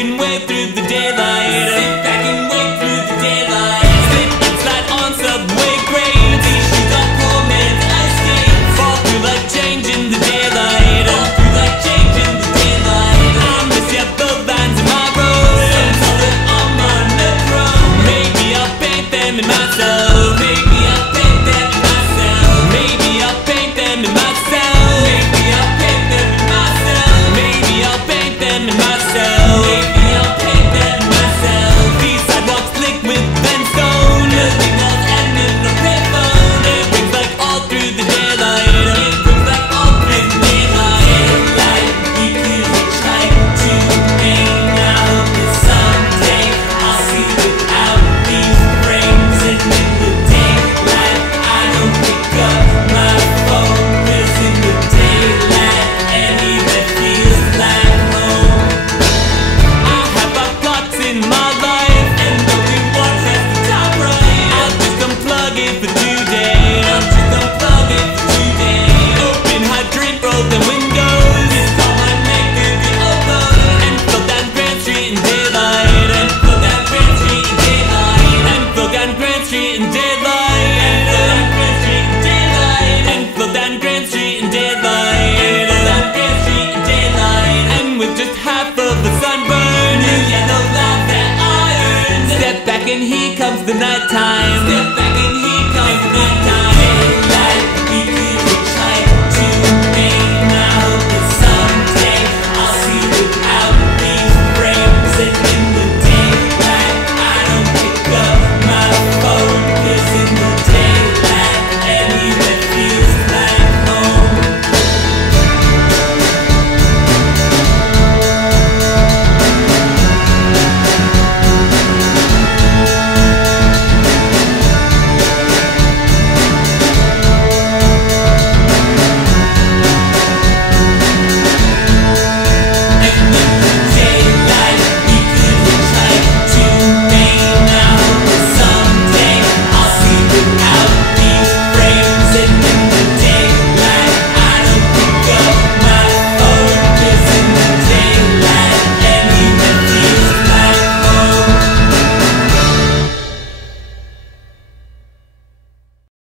and wave through the daylight. Sit back and wave through the daylight. Slip and slide on subway grades. These shoes are poor man's ice skates. Fall through like change in the daylight. Fall through like change in the daylight. I miss ya both lines in my road. Some call it on my nechrome. Maybe I'll paint them in myself. Maybe I'll paint them in myself. Maybe I'll paint them in myself. Maybe I'll paint them in myself. Maybe I'll paint them in myself. Maybe I'll paint them in myself. These sidewalks slick with brimstone. Building walls and in a payphone. It rings like all through the daylight. It rings like all through the daylight. Daylight, we could hitchhike to Maine now. But someday I'll see without these frames. And in the daylight, I don't pick up my phone. 'Cause in the daylight, anywhere feels like home. I have my plots in my life, and only one has the top right. I'll just unplug it for today. I'll just unplug it for today. Open hydrant, roll the windows. This all I make to the overload. And float down Grand Street in daylight. And float down Grand Street in daylight. And float down Grand Street in daylight. And float down Grand Street in daylight. And float down Grand Street in daylight. And float down Grand Street in daylight. And with just half of a sunburn, new yellow laugh that I earned. Step back and here comes the nighttime. Step